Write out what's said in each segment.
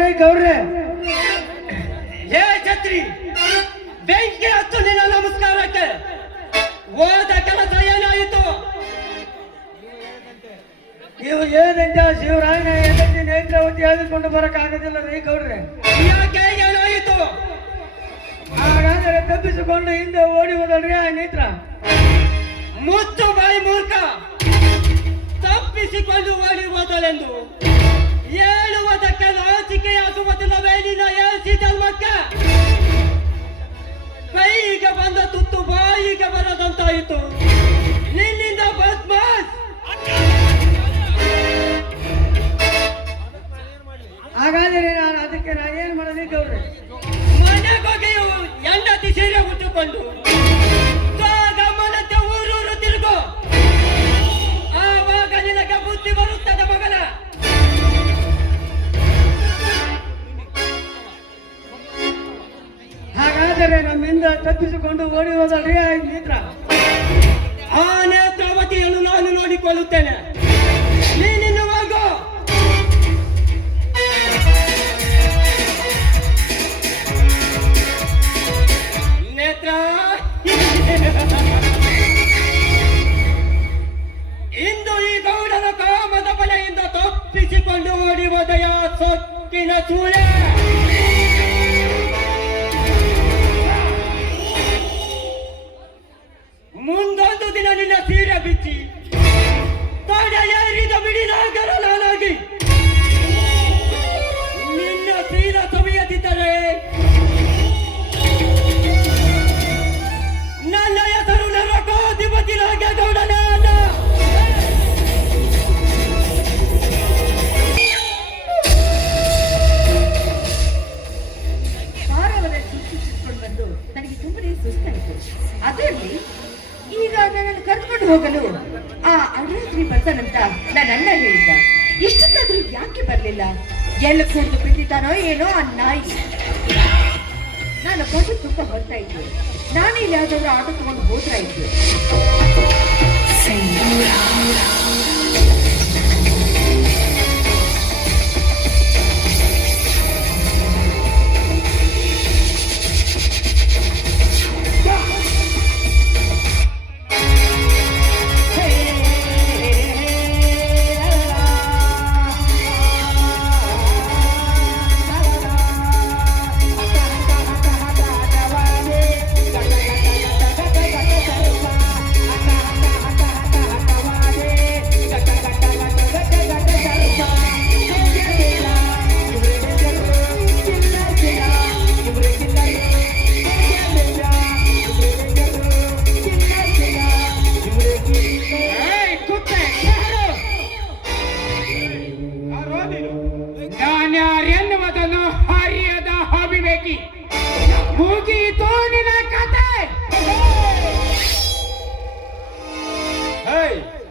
ರೈ ಗೌಡ್ರೆ. ಏ ಛತ್ರಿ, ಬೆಂಕಿ ಹತ್ತು ನಿನ್ನ ನಮಸ್ಕಾರಕ್ಕೆ. ಹೋದ ಕೆಲಸ ಏನಾಯಿತು? ನೀವು ಏನಂತ ಶಿವರಾಯನ ಹೆಂಡತಿ ನೇತ್ರಾವತಿ ಹೇಳಿಕೊಂಡು ಬರಕ್ಕಾಗೋದಿಲ್ಲ ರೈ ಗೌಡ್ರೆ. ಯಾಕೆ ಏನಾಯಿತು? ಹಾಗಾದರೆ ತಪ್ಪಿಸಿಕೊಂಡು ಹಿಂದೆ ಓಡಿ ಹೋದಳ್ರಿ ಆ ನೇತ್ರ. ಮುತ್ತು ಬಾಯಿ ಮೂರ್ಖ, ತಪ್ಪಿಸಿಕೊಂಡು ಓಡಿ ಹೋದಳೆಂದು ಹೇಳುವುದಕ್ಕೆ ನಾಚಿಕೆಯಾಗುವುದಿಲ್ಲವೇ ನಿನ್ನ ಏಸಿ ಜನ್ಮಕ್ಕೆ? ಕೈಗೆ ಬಂದ ತುತ್ತು ಬಾಯಿಗೆ ಬರದಂತಾಯಿತು ನಿನ್ನಿಂದ. ಬದ್ಮಾಸ್, ಹಾಗಾದರೆ ಅದಕ್ಕೆ ನಾನೇನು ಮಾಡಲಿ ಗೌಡ್ರೆ? ಮನೆಗೋಗಿ ಹೆಂಡತಿ ಸೀರೆ ಉಟ್ಟುಕೊಂಡು ಗಮನಕ್ಕೆ ಊರೂರು ತಿರುಗು. ಆವಾಗ ನಿನಗೆ ಬುದ್ಧಿ ಬರುತ್ತದೆ ಮಗನ. ಹಾಗಾದರೆ ನಮ್ಮಿಂದ ತಪ್ಪಿಸಿಕೊಂಡು ಓಡಿ ಹೋದಳ್ರಿ ಆ ನೇತ್ರ. ಆ ನೇತ್ರಾವತಿಯನ್ನು ನಾನು ನೋಡಿಕೊಳ್ಳುತ್ತೇನೆ, ನೀನಿನ್ನು ಹೋಗು. ನೇತ್ರ, ಇಂದು ಈ ಗೌಡನ ಕಾಮದ ಬಲೆಯಿಂದ ತಪ್ಪಿಸಿಕೊಂಡು ಓಡಿ ಹೋದಯ ಸೊಕ್ಕಿನ ಸೂಳೆ. ಮುಂದೊಂದು ದಿನ ನಿನ್ನ ಸೀರೆ ಬಿಚ್ಚಿ ತಡೆ ಏರಿದ ಬಿಡಿನಾಗರ ನಾನಾಗಿ ನಿನ್ನ ಸೀರೆ ಸವಿಯದಿದ್ದರೆ ನನ್ನ ಹೆಸರು ನರಕಾಧಿಪತಿ ನಾಗೇಗೌಡನೇ ಅಲ್ಲ. ಭಾರವನ್ನು ಸೃಷ್ಟಿಸಿಕೊಂಡು ಬಂದು ನನಗೆ ತುಂಬನೇ ಸುಸ್ತಾಯಿತು. ಅದರಲ್ಲಿ ಈಗ ನನ್ನನ್ನು ಕರ್ಕೊಂಡು ಹೋಗಲು ಆ ಅರ್ಧರಾತ್ರಿ ಬರ್ತಾನಂತ ನನ್ನ ಅಣ್ಣ ಹೇಳಿದ್ದ. ಇಷ್ಟೊತ್ತಾದ್ರೂ ಯಾಕೆ ಬರ್ಲಿಲ್ಲ? ಎಲ್ಲ ಕುಡಿದು ಬಿಟ್ಟಿದ್ದಾನೋ ಏನೋ ಆ ನಾಯಿ. ನಾನು ಬಂದು ತುಂಬ ಹೊರತಾ ಇದ್ದೆ. ನಾನೇ ಯಾವ್ದಾದ್ರು ಆಟೋ ತಗೊಂಡು ಹೋದ್ರಾಯ್ತು. ನಾನ್ಯಾರೆನ್ನುವುದನ್ನು ಹರಿಯದ ಅವಿವೇಕಿ, ಮುಗಿಯಿತು ನಿನ್ನ ಕತೆ.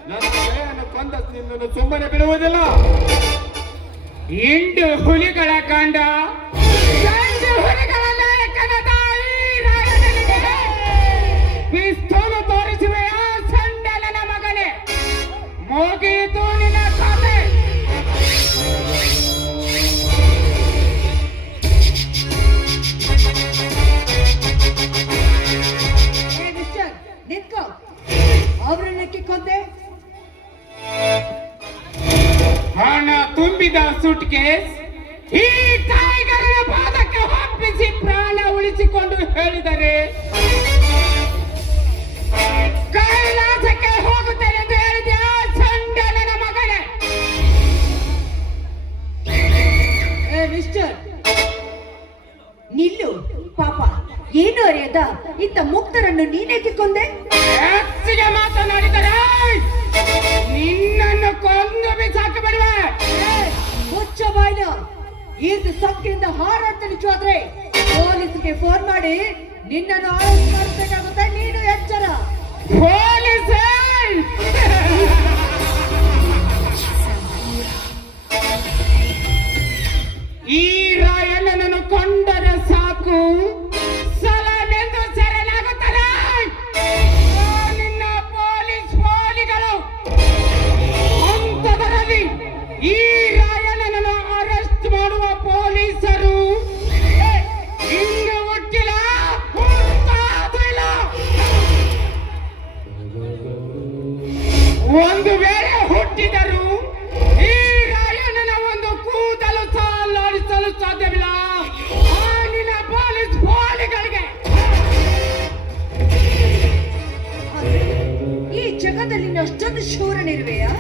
ನನ್ನ ಕೊಂದ ನಿನ್ನನ್ನು ಸುಮ್ಮನೆ ಬಿಡುವುದಿಲ್ಲ. ಇಂಡು ಹುಲಿಗಳ ಕಂಡ ಗಂಡು ಹುಲಿಗಳ ನಾಯಕನ ತಾಯಿ ರಾಯನಿಗೆ ಪಿಸ್ತೂಲು ತೋರಿಸುವೆಯ ಸಂಡಲನ ಮಗನೇ. ಮುಗಿಯಿತು ನಿನ್ನ ಕತೆ. ನಿಂತ್ಕೋ, ಅವರನ್ನಕ್ಕೆ ಕೊಂದೆ. ಹಣ ತುಂಬಿದ ಸೂಟ್ ಕೇಸ್ ಈ ಟೈಗರ್ನ ಪಾದಕ್ಕೆ ಒಪ್ಪಿಸಿ ಪ್ರಾಣ ಉಳಿಸಿಕೊಂಡು ಹೇಳಿದರೆ ಕೈಲಾಸಕ್ಕೆ ಹೋಗುತ್ತೇನೆ ಎಂದು ಹೇಳಿದ ಸಂಡಲನ ಮಗನೇ. ಮಿಸ್ಟರ್, ನಿಲ್ಲು. ಪಾಪ ಏನು ಅರಿಯದ ಇಂಥ ಮುಕ್ತರನ್ನು ನೀನೇಕೆ ಕೊಂದೆ? ಹೆಚ್ಚಿಗೆ ಮಾತನಾಡಿದರೆ ನಿನ್ನನ್ನು ಕೊಂದು ಬಿಸಾಕಿ ಬಿಡುವೆ. ಮುಚ್ಚ ಬಾಯ್ನ. ಇದು ಸಕ್ಕಿಂದ ಹಾರಾಡ್ತಾ ನಿಜವಾದ್ರೆ ಪೊಲೀಸ್ಗೆ ಫೋನ್ ಮಾಡಿ ನಿನ್ನನ್ನು ಅರೆಸ್ಟ್ ಮಾಡಬೇಕಾಗುತ್ತೆ. ನೀನು ಎಚ್ಚರ. ಪೊಲೀಸ್ ಈ ರಾಯಣ್ಣನನ್ನು ಕೊಂಡರೆ ಸಾಕು, ಸಲಾಮೆಂದು ಸೆರೆಲಾಗುತ್ತದೆ. ನಿನ್ನ ಪೊಲೀಸ್ ಪೋಲಿಗಳು ಅಂತದರಲ್ಲಿ ಈ ರಾಯಣ್ಣನನ್ನು ಅರೆಸ್ಟ್ ಮಾಡುವ ಪೊಲೀಸ್ ಶೂರನಿರುವೆಯಾ?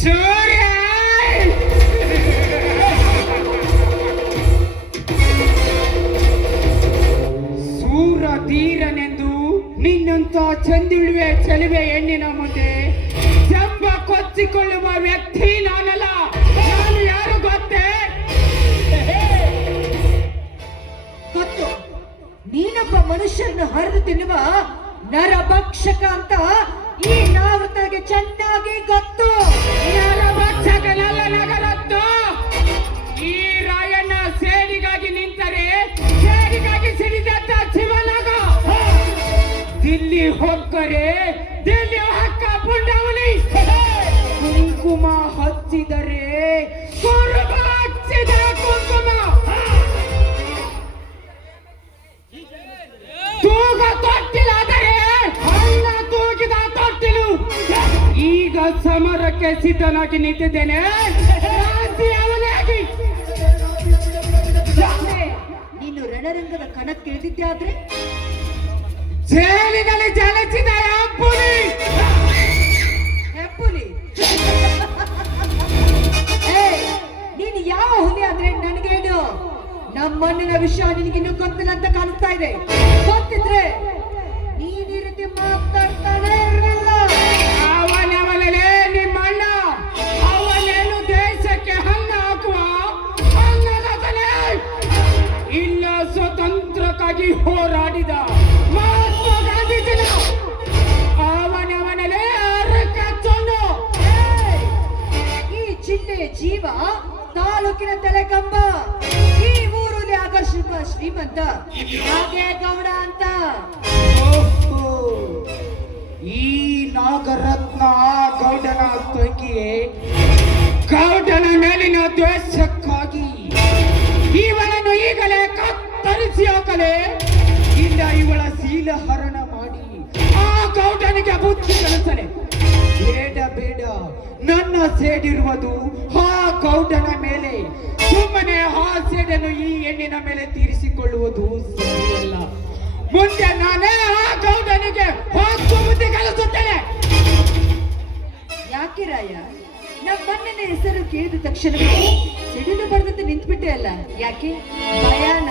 ಸೂರ್ಯ ಸೂರ ಧೀರನೆಂದು ನಿನ್ನಂತ ಚಂದಿಳುವೆ ಚೆಲುವೆ ಹೆಣ್ಣಿನ ಮುಂದೆ ಜಂಬ ಕೊಚ್ಚಿಕೊಳ್ಳುವ ವ್ಯಕ್ತಿ ನಾನಲ್ಲ. ನಾನು ಯಾರು ಗೊತ್ತೇ? ಗೊತ್ತು, ನೀನೊಬ್ಬ ಮನುಷ್ಯರನ್ನು ಹರಿದು ತಿನ್ನುವ ನರಭಕ್ಷಕ ಅಂತ ಈ ನಾವೃತಗೆ ಚೆನ್ನಾಗಿ ಗೊತ್ತು. ನರಭಕ್ಷಕನಲ್ಲ ನಗರದ್ದು. ಈ ರಾಯಣ್ಣ ಸೇಡಿಗಾಗಿ ನಿಂತರೆ ಸೇಡಿಗಾಗಿ ಸಿಡಿದಂತ ಶಿವನಗ. ದಿಲ್ಲಿ ಹೊಕ್ಕರೆ ದಿಲ್ಲಿ ಹಕ್ಕ ಪುಂಡವಲಿ. ಕುಂಕುಮ ಹಚ್ಚಿದರೆ ಕುರುಬ ಹಚ್ಚಿದ ಕುಂಕುಮ. ತೂಗ ತೊಟ್ಟಿಲಾದರೆ ಅನ್ನ ತೂಗಿದ ತೊಟ್ಟಿಲು. ಈಗ ಸಮರಕ್ಕೆ ಸಿದ್ಧನಾಗಿ ನಿಂತಿದ್ದೇನೆ. ನೀನು ರಣರಂಗದ ಕಣಕ್ಕಿಳಿದಿದ್ದೆ ಆದ್ರೆ ಜೈಲಿನಲ್ಲಿ ಜಲಚಿದ ಹೆಪ್ಪುಲಿ. ಹೆಪ್ಪುಲಿ? ನೀನು ಯಾವ ಹುಲಿ ಆದ್ರೆ ನನಗೇನು? ನಮ್ಮಣ್ಣಿನ ವಿಷಯ ನಿನಗಿನ್ನೂ ಗೊತ್ತಿಲ್ಲ ಅಂತ ಕಾಣಿಸ್ತಾ ಇದೆ. ಗೊತ್ತಿದ್ರೆ ನೀನ್ ಈ ರೀತಿ ಮಾತಾಡ್ತಾನೆ ಇರಲಿಲ್ಲ. ಅವನವನೇ ನಿಮ್ಮಣ್ಣ. ಅವನೇನು ದೇಶಕ್ಕೆ ಹಣ್ಣ ಹಾಕುವ ಅನ್ನದಾತನೇ? ಇಲ್ಲ, ಸ್ವತಂತ್ರಕ್ಕಾಗಿ ಹೋರಾಡಿದ ಮಹಾತ್ಮ ಗಾಂಧೀಜಿನ. ಅವನವನೇ ಅರಕಚ್ಚೊಂಡು. ಈ ಚಿಹ್ನೆಯ ಜೀವ ತಾಲೂಕಿನ ತಲೆಕಂಬ. ಈ ಊರಲ್ಲಿ ಆಕರ್ಷಕ ಶ್ರೀಮಂತ ನಾಗೇಗೌಡ ಅಂತ. ಈ ನಾಗರತ್ನ ಗೌಡನ ತಂಗಿಯೇ. ಗೌಡನ ಮೇಲಿನ ದ್ವೇಷಕ್ಕಾಗಿ ಇವಳನ್ನು ಈಗಲೇ ಕತ್ತರಿಸಿ ಹಾಕಲೇ. ಇಲ್ಲ, ಇವಳ ಶೀಲ ಹರಣ ಮಾಡಿ ಆ ಗೌಡನಿಗೆ ಬುದ್ಧಿ ಕಲಿಸಲೆ. ಬೇಡ ಬೇಡ, ನನ್ನ ಸೇಡಿರುವುದು ಆ ಗೌಡನ ಮೇಲೆ. ಸುಮ್ಮನೆ ಆ ಸೇಡನ್ನು ಈ ಹೆಣ್ಣಿನ ಮೇಲೆ ತೀರಿಸಿಕೊಳ್ಳುವುದು ಸರಿಯಲ್ಲ. ಮುಂದೆ ನಾನೇ ಆ ಗೌಡನಿಗೆ ಹೊತ್ತು ಬುದ್ಧಿ ಕಲಿಸುತ್ತೇನೆ. ಯಾಕೆ ರಾಯ, ನಮ್ಮಣ್ಣನ ಹೆಸರು ಕೇಳಿದ ತಕ್ಷಣವೇ ಸಿಡಿದು ಬರೆದಂತೆ ನಿಂತ್ಬಿಟ್ಟೆ ಅಲ್ಲ? ಯಾಕೆ ಭಯಾನ?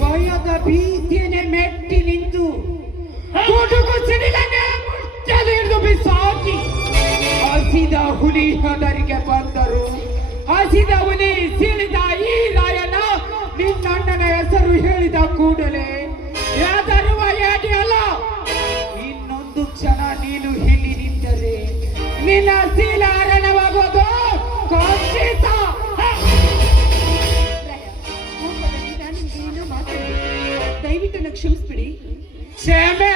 ಭಯದ ಭೀತಿಯನ್ನೇ ಮೆಟ್ಟಿ ನಿಂತು ಗುಡುಗು ಸಿಡಿಲನ್ನೇ ಮುಚ್ಚಲಿದ್ದು ಬಿಸಾಕಿ ಹಸಿದ ಹುಲಿ ಅದರಿಗೆ ಬಂದರು. ಹಸಿದ ಹುಲಿ ಸಿಡಿದ ಈ ರಾಯಣ್ಣ ನಿನ್ನಣ್ಣನ ಹೆಸರು ಹೇಳಿದ ಕೂಡಲೇ ಯಾದರುವ ಏಟಿ ಅಲ್ಲ. ಇನ್ನೊಂದು ಕ್ಷಣ ನೀನು ಇಲ್ಲಿ ನಿಂತರೆ ನಿನ್ನ ಶೀಲ ಹರಣವಾಗೋದು ಖಂಡಿತ. ಕೋಪದಲ್ಲಿ ನಾನು ನಿಮ್ಗೆ ಮಾತಾಡಿದೆ, ದಯವಿಟ್ಟು ನನಗೆ ಕ್ಷಮಿಸ್ಬಿಡಿ. ಕ್ಷಮೆ?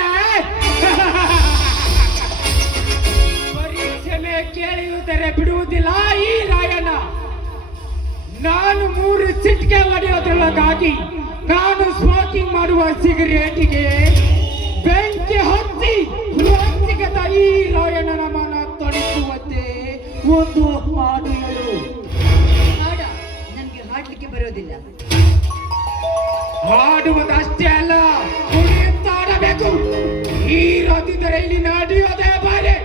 ಬರೀ ಕ್ಷಮೆ ಕೇಳಿಯುತ್ತಾರೆ ಬಿಡುವುದಿಲ್ಲ ಈ ರಾಯಣ್ಣ. ನಾನು 3 ಚಿಟಿಕೆ ಹೊಡೆಯೋದ್ರೊಳಗಾಗಿ ನಾನು ಸ್ಮೋಕಿಂಗ್ ಮಾಡುವ ಸಿಗರೇಟಿಗೆ ಬೆಂಕಿ ಹಚ್ಚಿ ರಂಜಿಗದ ಈ ರಾಯಣ್ಣನ ಮನ ತೊಡಿಸುವಂತೆ ಒಂದು ಹಾಡು ಹೇಳು. ಹಾಡ ನನಗೆ ಹಾಡ್ಲಿಕ್ಕೆ ಬರೋದಿಲ್ಲ. ಹಾಡುವುದಷ್ಟೇ ಅಲ್ಲ, ಕುಣಿಯುತ್ತಾಡಬೇಕು. ಈ ರತಿದರೆ ಇಲ್ಲಿ ನಡೆಯೋದೇ ಬಾರೆ.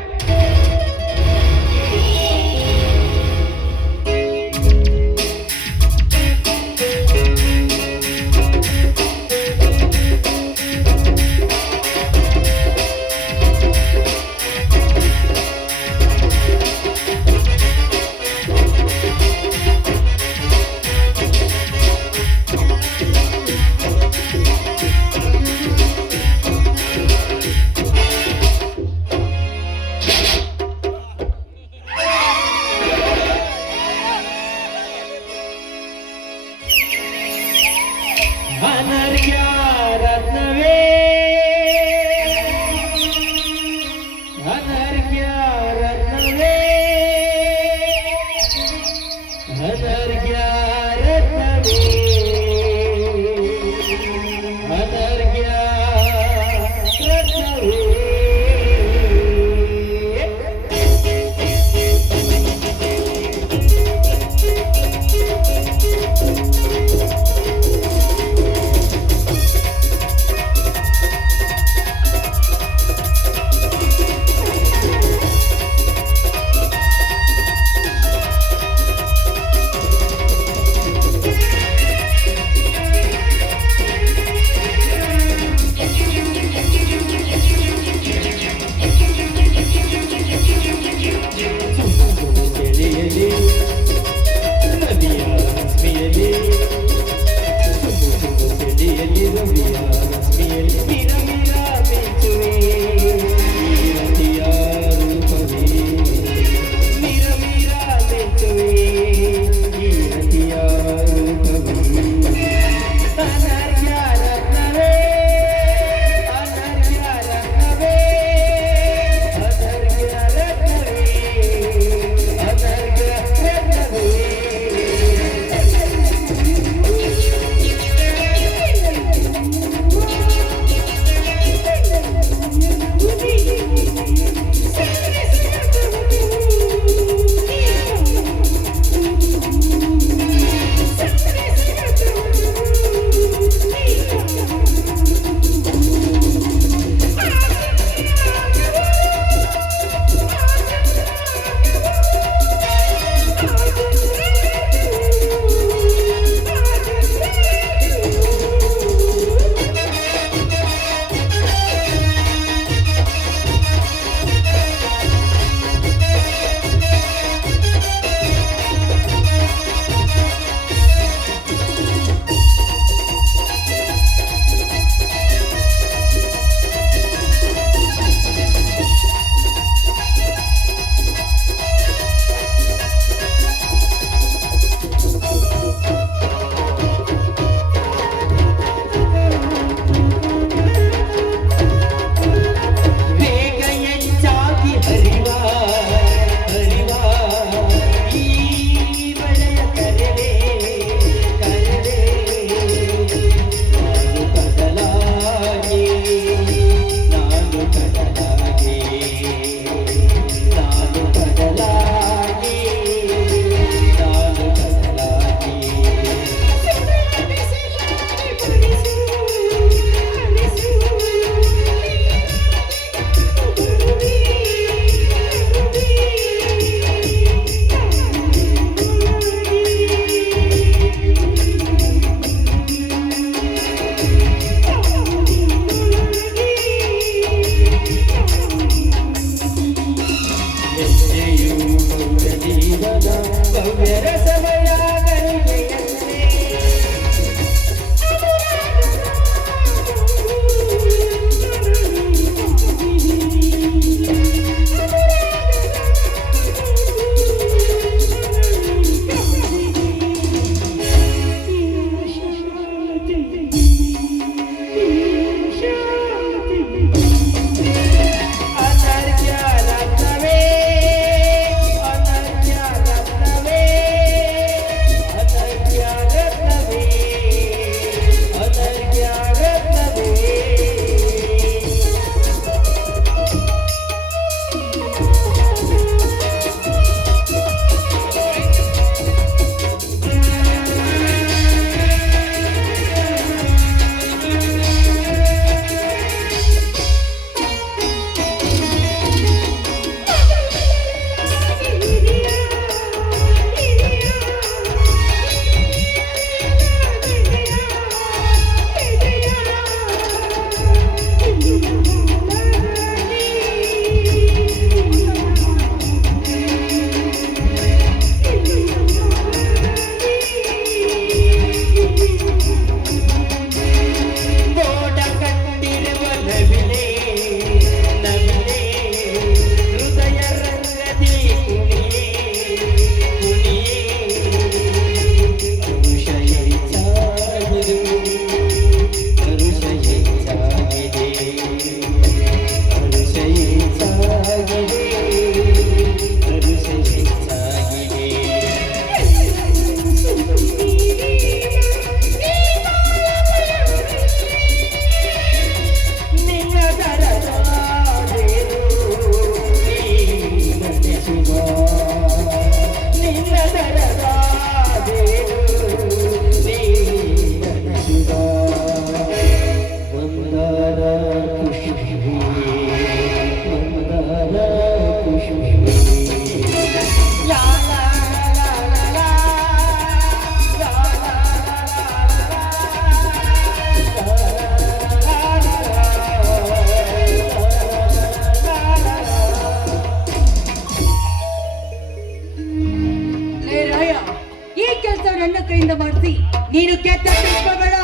ಕೆಲಸ ನನ್ನ ಕೈಯಿಂದ ಮಾಡಿಸಿ ನೀನು ಕೆಟ್ಟ ತಿಳ್ಕೊಬೇಡ.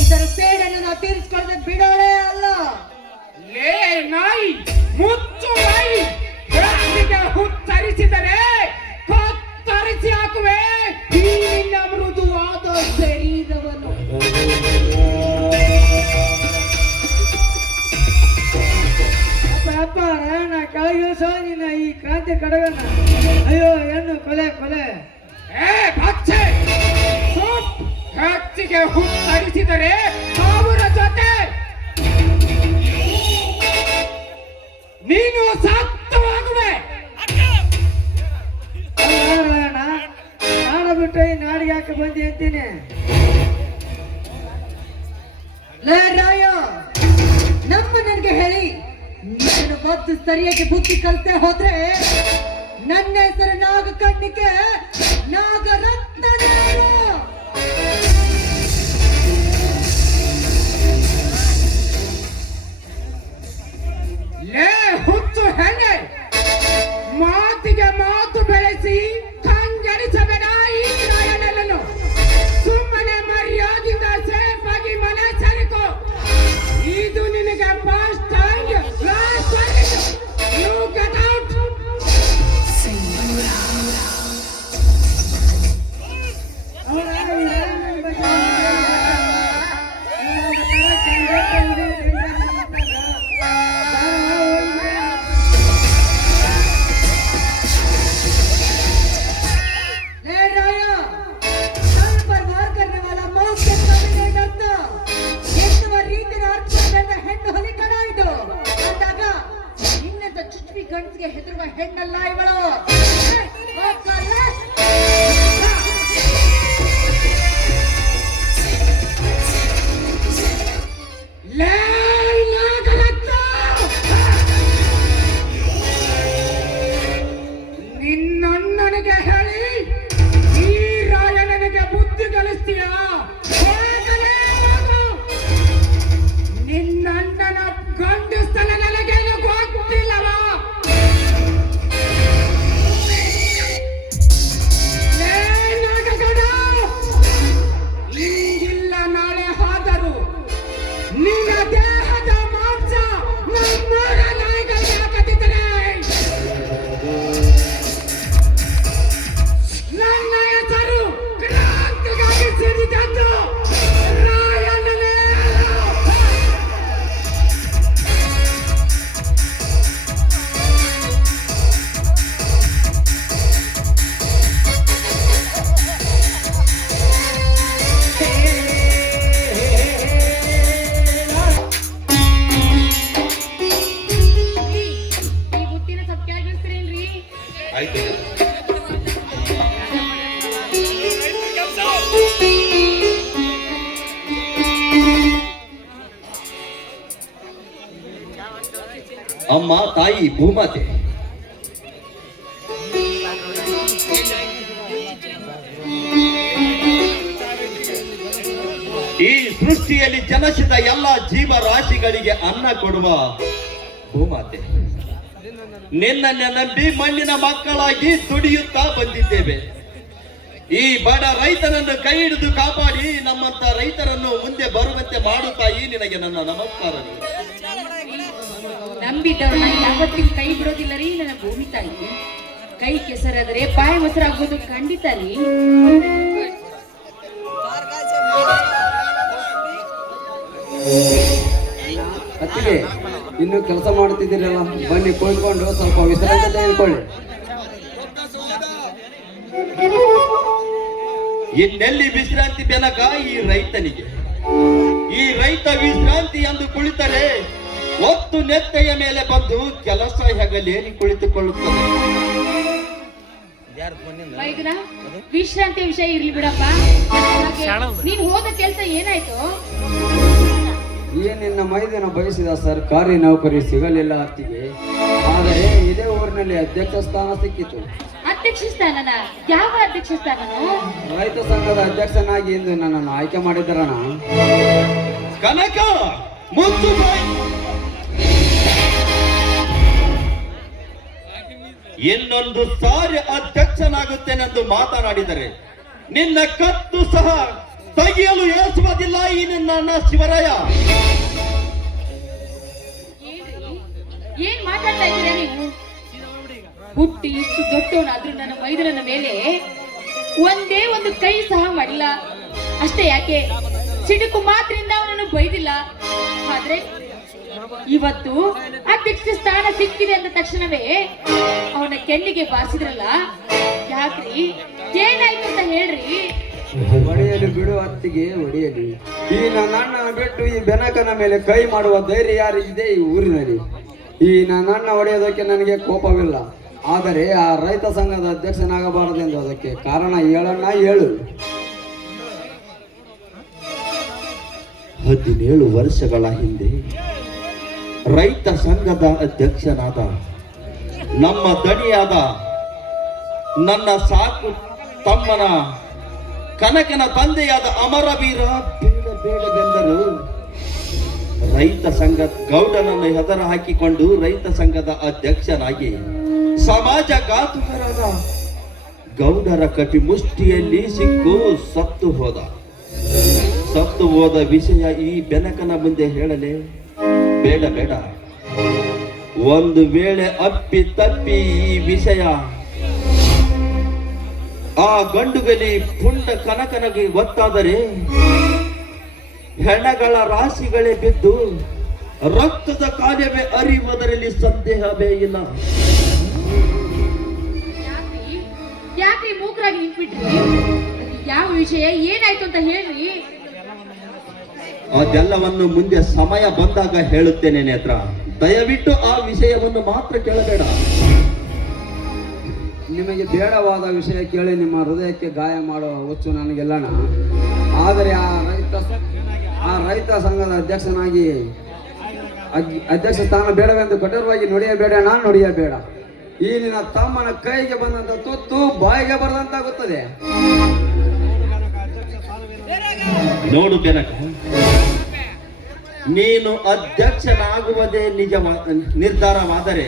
ಇದರ ಸೇಡನ್ನು ನಾವು ತೀರಿಸ್ಕೊಳ್ಳದೆ ಬಿಡೋಳೇ ಅಲ್ಲ. ಲೇ ನಾಯಿ, ಮುಚ್ಚು ನಾಯಿ, ರಾತ್ರಿಗೆ ಹುತ್ತರಿಸಿದರೆ ಕತ್ತರಿಸಿ ಹಾಕುವೆ ಈ ನಿನ್ನ ಮೃದುವಾದ ಶರೀರವನ್ನು. ಅಪ್ಪ ರಾಯಣ್ಣ ಕೆಳಗಿಳಿಸೋ ನಿನ್ನ ಈ ಕ್ರಾಂತಿ ಕಡಗನ. ಅಯ್ಯೋ ಹೆಣ್ಣು ಕೊಲೆ ಕೊಲೆ. ಏ ಭಕ್ಷೆ, ಹೆಚ್ಚಿಗೆ ಹುತ್ತರಿಸಿದರೆ ಅವರ ಜೊತೆ ನೀನು ಸತ್ತವಾಗುವೆ. ರಾಯಣ್ಣ ನಾಡ ಬಿಟ್ಟು ಈ ನಾಡಿಗೆ ಯಾಕೆ ಬಂದಿ ಅಂತೀನಿ. ಲೇ ರಾಯ, ನಮ್ಮ ನನಗೆ ಹೇಳಿ, ನೀನು ಮತ್ತು ಸರಿಯಾಗಿ ಬುದ್ಧಿ ಕಲಿತೆ ಹೋದ್ರೆ ನನ್ನ ಹೆಸರು ನಾಗಕಣ್ಣಿಗೆ ನಾಗರತ್ನದೇವ. ಲೇ ಹುಚ್ಚು ಹೆಣ್ಣೆ, ಮಾತಿಗೆ ಮಾತು ಬೆಳೆಸಿ ಕಂಗೆಡಿಸಬೇಡ ಈ ರಾಯಣ್ಣನನ್ನು. ಸುಮ್ಮನೆ ಮರ್ಯಾದಿಂದ ಸೇಫ್ ಆಗಿ ಮನೆ ಸೇರಿಕೋ. ಇದು ನಿನಗೆ first time, last time. You get out. ಗಂಟಿಗೆ ಹೆದರುವ ಹೆಣ್ಣಲ್ಲ ಇವಳು. ನಿನ್ನಣ್ಣನಿಗೆ ಹೇಳಿ ಈ ರಾಯಣ್ಣನಿಗೆ ಬುದ್ಧಿ ಕಲಿಸ್ತೀಯಾ? ನಿನ್ನಣ್ಣನ ಗಂಡಸ್ತನ ನನಗೇನು ಗೊತ್ತಿಲ್ಲವಾ? ಇಂದಿಲ್ಲ ನಾಳೆ ಆದರೂ ನಿನ್ನ ದೇಹದ ಮಾಂಸ ನಮ್ಮೂರ ನಾಯಿಗಳಿಗೆ ಹಾಕುತ್ತಿದ್ದರೆ ನನ್ನ ಹೆಸರು ಕ್ರಾಂತಿಗಾಗಿ ಸಿಡಿದದ್ದು ರಾಯಣ್ಣನೇ. ಅಮ್ಮ ತಾಯಿ ಭೂಮಾತೆ, ಈ ಸೃಷ್ಟಿಯಲ್ಲಿ ಜನಿಸಿದ ಎಲ್ಲ ಜೀವರಾಶಿಗಳಿಗೆ ಅನ್ನ ಕೊಡುವ ಭೂಮಾತೆ, ನಿನ್ನನ್ನು ನಂಬಿ ಮಣ್ಣಿನ ಮಕ್ಕಳಾಗಿ ದುಡಿಯುತ್ತಾ ಬಂದಿದ್ದೇವೆ. ಈ ಬಡ ರೈತನನ್ನು ಕೈ ಹಿಡಿದು ಕಾಪಾಡಿ ನಮ್ಮಂತ ರೈತರನ್ನು ಮುಂದೆ ಬರುವಂತೆ ಮಾಡುತ್ತಾಯಿ ನಿನಗೆ ನನ್ನ ನಮಸ್ಕಾರಗಳು. ನಂಬಿದವ್ರನ್ನ ಯಾವತ್ತಿಗೂ ಕೈ ಬಿಡೋದಿಲ್ಲ ರೀ ನನ್ನ ಭೂಮಿ ತಾಯಿ. ಕೈ ಕೆಸರಾದ್ರೆ ಬಾಯಿ ಮೊಸರಾಗೋದು ಖಂಡಿತ ರೀ. ಅತ್ತಿಗೆ ಇನ್ನು ಕೆಲಸ ಮಾಡ್ತಿದ್ದೀರಲ್ಲ, ಬನ್ನಿ ಕುಳಿತುಕೊಂಡು ಸ್ವಲ್ಪ ವಿಶ್ರಾಂತಿ ತೆಗೆದುಕೊಳ್ಳಿ. ಇನ್ನೆಲ್ಲಿ ವಿಶ್ರಾಂತಿ ಬೆನಕ ಈ ರೈತನಿಗೆ? ಈ ರೈತ ವಿಶ್ರಾಂತಿ ಎಂದು ಕುಳಿತರೆ ಒತ್ತು ನೆತ್ತೆಯ ಮೇಲೆ ಬಂದು ಕೆಲಸ ಹೆಗಲೇರಿ ಕುಳಿತುಕೊಳ್ಳುತ್ತದೆ. ವಿಶ್ರಾಂತಿ ವಿಷಯ ಇರ್ಲಿ ಬಿಡಪ್ಪ. ನೀನ್ ಹೋದ ಕೆಲಸ ಏನಾಯ್ತು? ಈ ನಿನ್ನ ಮೈದಿನ ಬಯಸಿದ ಸರ್ಕಾರಿ ನೌಕರಿ ಸಿಗಲಿಲ್ಲ ಅತ್ತಿಗೆ. ಆದರೆ ಇದೇ ಊರಿನಲ್ಲಿ ಅಧ್ಯಕ್ಷ ಸ್ಥಾನ ಸಿಕ್ಕಿತು. ಅಧ್ಯಕ್ಷ ಸ್ಥಾನನ? ಯಾವ ಅಧ್ಯಕ್ಷ ಸ್ಥಾನನು? ರೈತ ಸಂಘದ ಅಧ್ಯಕ್ಷನಾಗಿ ಇಂದು ನನ್ನನ್ನು ಆಯ್ಕೆ ಮಾಡಿದರಣ. ಕನಕ ಮುತ್ತು ಇನ್ನೊಂದು ಸಾರಿ ಅಧ್ಯಕ್ಷನಾಗುತ್ತೇನೆಂದು ಮಾತನಾಡಿದರೆ ನಿನ್ನ ಕತ್ತು ಸಹ ತೆಗೆಯಲು ಏಸುವುದಿಲ್ಲ ಈ ನಿನ್ನ ಅಣ್ಣ ಶಿವರಾಯ. ಏನ್ ಮಾತಾಡ್ತಾ ಇದ್ದೀರಾ ನೀವು? ಹುಟ್ಟಿ ಇಷ್ಟು ದೊಡ್ಡವನಾದ್ರೂ ನನ್ನ ಮೈದನನ ಮೇಲೆ ಒಂದೇ ಒಂದು ಕೈ ಸಹ ಮಾಡಿಲ್ಲ. ಅಷ್ಟೇ ಯಾಕೆ, ಸಿಡುಕು ಮಾತ್ರದಿಂದ ಅವನನ್ನು ಬೈದಿಲ್ಲ. ಆದ್ರೆ ಇವತ್ತು ಅಧ್ಯಕ್ಷ ಸ್ಥಾನ ಸಿಕ್ಕಿದೆ ಅಂದ ತಕ್ಷಣವೇ ಅವನ ಕೆನ್ನಿಗೆ ಬಾರಿಸಿದ್ರಲ್ಲ, ಯಾಕ್ರಿ? ಏನಾಯ್ತು ಅಂತ ಹೇಳ್ರಿ. ಹೊಡೆಯಲು ಬಿಡು ಅತ್ತಿಗೆ, ಹೊಡೆಯಲಿ. ಈ ನನ್ನ ಅಣ್ಣ ಬಿಟ್ಟು ಈ ಬೆನಕನ ಮೇಲೆ ಕೈ ಮಾಡುವ ಧೈರ್ಯ ಯಾರಿಗಿದೆ ಈ ಊರಿನಲ್ಲಿ? ಈ ನನ್ನ ಅಣ್ಣ ಹೊಡೆಯೋದಕ್ಕೆ ನನಗೆ ಕೋಪವಿಲ್ಲ. ಆದರೆ ಆ ರೈತ ಸಂಘದ ಅಧ್ಯಕ್ಷನಾಗಬಾರದೆಂದು ಅದಕ್ಕೆ ಕಾರಣ ಹೇಳಣ್ಣ, ಹೇಳು. 17 ವರ್ಷಗಳ ಹಿಂದೆ ರೈತ ಸಂಘದ ಅಧ್ಯಕ್ಷನಾದ ನಮ್ಮ ದಣಿಯಾದ ನನ್ನ ಸಾಕು ತಮ್ಮನ ಕನಕನ ತಂದೆಯಾದ ಅಮರವೀರ ಬೇಡ ಬೇಡವೆಂದರು. ರೈತ ಸಂಘ ಗೌಡನನ್ನು ಹೆದರ ಹಾಕಿಕೊಂಡು ರೈತ ಸಂಘದ ಅಧ್ಯಕ್ಷನಾಗಿ ಸಮಾಜಘಾತುಕರಾದ ಗೌಡರ ಕಟಿ ಮುಷ್ಟಿಯಲ್ಲಿ ಸಿಕ್ಕು ಸತ್ತು ಹೋದ ವಿಷಯ ಈ ಬೆನಕನ ಮುಂದೆ ಹೇಳಲೇ ಬೇಡ ಬೇಡ. ಒಂದು ವೇಳೆ ಅಪ್ಪಿ ತಪ್ಪಿ ಈ ವಿಷಯ ಆ ಗಂಡುಗಲಿ ಪುಂಡ ಕನಕನಿಗೆ ಗೊತ್ತಾದರೆ ಹೆಣಗಳ ರಾಶಿಗಳೇ ಬಿದ್ದು ರಕ್ತದ ಕಾರ್ಯವೇ ಅರಿಯುವುದರಲ್ಲಿ ಸಂದೇಹವೇ ಇಲ್ಲ. ಯಾಕ್ರಿ ಮೂಕರಾಗಿ ನಿಂತ್ಬಿಟ್ರಿ? ಯಾವ ವಿಷಯ ಏನಾಯ್ತು ಅಂತ ಹೇಳ್ರಿ. ಅದೆಲ್ಲವನ್ನು ಮುಂದೆ ಸಮಯ ಬಂದಾಗ ಹೇಳುತ್ತೇನೆ ನೇತ್ರ. ದಯವಿಟ್ಟು ಆ ವಿಷಯವನ್ನು ಮಾತ್ರ ಕೇಳಬೇಡ. ನಿಮಗೆ ಬೇಡವಾದ ವಿಷಯ ಕೇಳಿ ನಿಮ್ಮ ಹೃದಯಕ್ಕೆ ಗಾಯ ಮಾಡುವ ಹುಚ್ಚು ನನಗೆಲ್ಲಣ. ಆದರೆ ಆ ರೈತ ಸಂಘದ ಅಧ್ಯಕ್ಷನಾಗಿ ಅಧ್ಯಕ್ಷ ಸ್ಥಾನ ಬೇಡವೆಂದು ಕಠೋರವಾಗಿ ನುಡಿಯಬೇಡ, ನಾನು ನುಡಿಯಬೇಡ. ಈ ನಿನ್ನ ತಮ್ಮನ ಕೈಗೆ ಬಂದಂತ ತುತ್ತು ಬಾಯಿಗೆ ಬರದಂತಾಗುತ್ತದೆ. ನೋಡು ಬೆನಕ, ನೀನು ಅಧ್ಯಕ್ಷನಾಗುವುದೇ ನಿರ್ಧಾರವಾದರೆ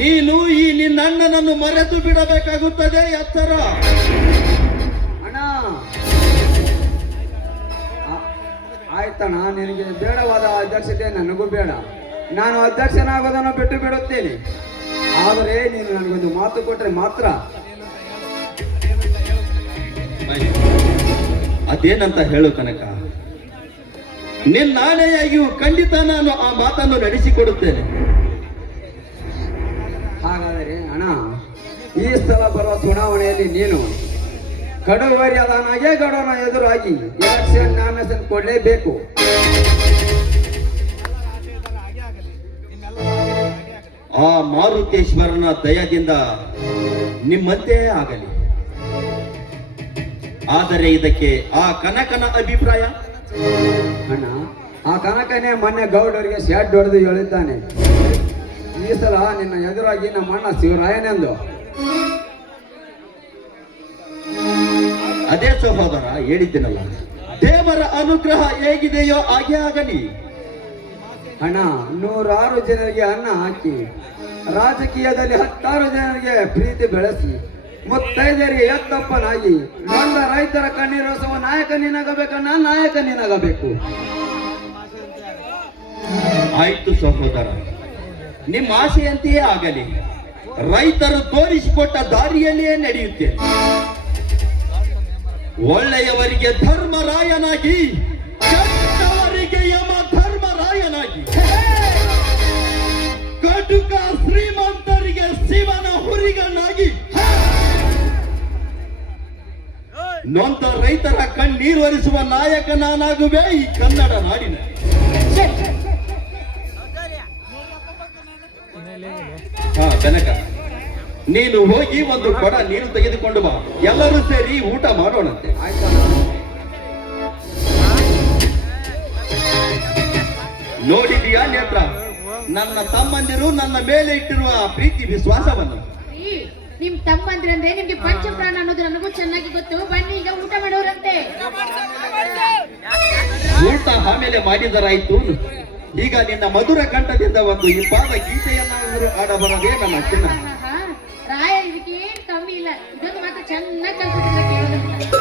ನೀನು ಈ ನಿನ್ನ ಅಣ್ಣನನ್ನು ಮರೆತು ಬಿಡಬೇಕಾಗುತ್ತದೆ. ಎತ್ತರ ಅಣ್ಣ, ಆಯ್ತಣ್ಣ, ನಿನಗೆ ಬೇಡವಾದ ಅಧ್ಯಕ್ಷತೆ ನನಗೂ ಬೇಡ. ನಾನು ಅಧ್ಯಕ್ಷನಾಗೋದನ್ನು ಬಿಟ್ಟು ಬಿಡುತ್ತೇನೆ. ಆದರೆ ನೀನು ನನಗೊಂದು ಮಾತು ಕೊಟ್ಟರೆ ಮಾತ್ರ. ಅದೇನಂತ ಹೇಳು ಕನಕ. ನಿನ್ನಾಣೆಯಾಗಿಯೂ ಖಂಡಿತ ನಾನು ಆ ಮಾತನ್ನು ನಡೆಸಿಕೊಡುತ್ತೇನೆ. ಹಾಗಾದರೆ ಅಣ್ಣ, ಈ ಸಲ ಬರುವ ಚುನಾವಣೆಯಲ್ಲಿ ನೀನು ಕಡುವರಿಯಾದನಾಗೆ ಗೌಡನ ಎದುರಾಗಿ ಎಲೆಕ್ಷನ್ ನಾಮಿನೇಷನ್ ಕೊಡಲೇಬೇಕು. ಆ ಮಾರುತೇಶ್ವರನ ದಯದಿಂದ ನಿಮ್ಮಂತೆ ಆಗಲಿ. ಆದರೆ ಇದಕ್ಕೆ ಆ ಕನಕನ ಅಭಿಪ್ರಾಯ? ಅಣ್ಣ, ಆ ಕನಕನೇ ಮೊನ್ನೆ ಗೌಡರಿಗೆ ಶೆಡ್ ಹೊಡೆದು ಹೇಳಿದ್ದಾನೆ, ಈ ಸಲ ನಿನ್ನ ಎದುರಾಗಿ ನಮ್ಮ ಅಣ್ಣ ಶಿವರಾಯನೆಂದು. ಅದೇ ಸಹೋದರ ಹೇಳಿದ್ದೀನಲ್ಲ, ದೇವರ ಅನುಗ್ರಹ ಹೇಗಿದೆಯೋ ಹಾಗೆ ಆಗಲಿ. ಅಣ್ಣ, 106 ಜನರಿಗೆ ಅನ್ನ ಹಾಕಿ ರಾಜಕೀಯದಲ್ಲಿ 10 ಜನರಿಗೆ ಪ್ರೀತಿ ಬೆಳೆಸಿ ಮುತ್ತೈದರಿಗೆ ಎತ್ತಪ್ಪನಾಗಿ ನೊಂದ ರೈತರ ಕಣ್ಣೀರೋಸವ ನಾಯಕ ನೀನಾಗಬೇಕಣ್ಣ, ನಾಯಕ ನೀನಾಗಬೇಕು. ಆಯ್ತು ಸಹೋದರ, ನಿಮ್ಮ ಆಸೆಯಂತೆಯೇ ಆಗಲಿ. ರೈತರು ತೋರಿಸಿಕೊಟ್ಟ ದಾರಿಯಲ್ಲಿಯೇ ನಡೆಯುತ್ತೇನೆ. ಒಳ್ಳೆಯವರಿಗೆ ಧರ್ಮರಾಯನಾಗಿ, ಕೆಟ್ಟವರಿಗೆ ಯಮ ಧರ್ಮರಾಯನಾಗಿ, ಕಟುಕ ಶ್ರೀಮಂತರಿಗೆ ಶಿವನ ಹುರಿಗನಾಗಿ, ನೊಂದ ರೈತರ ಕಣ್ಣೀರು ಒರೆಸುವ ನಾಯಕ ನಾನಾಗುವೆ ಈ ಕನ್ನಡ ನಾಡಿನ. ಬೆನಕ, ನೀನು ಹೋಗಿ ಒಂದು ಕೊಡ ನೀರು ತೆಗೆದುಕೊಂಡು ಬಾ. ಎಲ್ಲರೂ ಸೇರಿ ಊಟ ಮಾಡೋಣಂತೆ. ನೋಡಿದೀಯಾ ನೇತ್ರ, ನನ್ನ ತಮ್ಮಂದಿರು ನನ್ನ ಮೇಲೆ ಇಟ್ಟಿರುವ ಪ್ರೀತಿ ವಿಶ್ವಾಸವನ್ನು. ನಿಮ್ ತಮ್ಮಂದ್ರಂದ್ರೆ ನಿಮ್ಗೆ ಪಂಚಪ್ರಾಣ ಅನ್ನೋದು ನನಗೂ ಚೆನ್ನಾಗಿ ಗೊತ್ತು. ಬನ್ನಿ ಈಗ ಊಟ ಮಾಡೋರಂತೆ. ಊಟ ಆಮೇಲೆ ಮಾಡಿದರಾಯ್ತು. ಈಗ ನಿನ್ನ ಮಧುರ ಕಂಠದಿಂದ ಒಂದು ಇಂಪಾದ ಗೀತೆಯನ್ನಾದರೂ ಆಡಬರದೇ ನನ್ನ ಚಿನ್ನ. ರಾಯ ಇದಕ್ಕೆ ಏನ್ ಕಮ್ಮಿ ಇಲ್ಲ. ಇದೊಂದು ಮಾತ್ರ ಚೆನ್ನಾಗಿ ಕಲ್ಪಿಸಿದ್ರೆ ಕೇಳೋದು.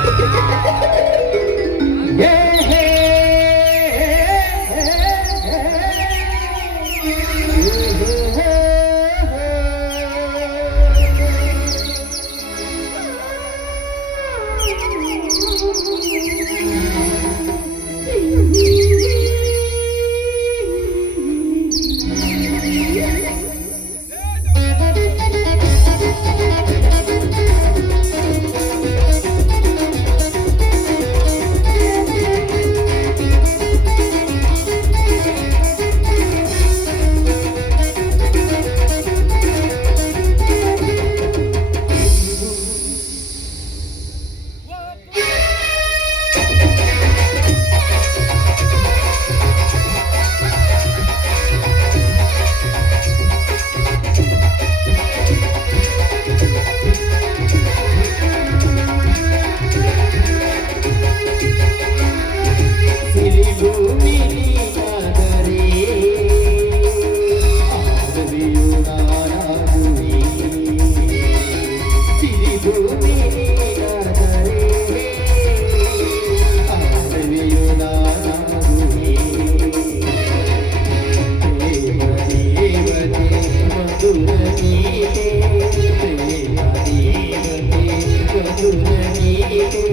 ಭೂಮಿ ನೀನಾದರೆ ಅರವಿಯು ನಾನಾಗುವೆ. ಪ್ರೇಮ ದೇವತೆ ಮಧುರ ನೀತೆ, ಪ್ರೇಮ ದೇವತೆ ಮಧುರ ನೀತೆ.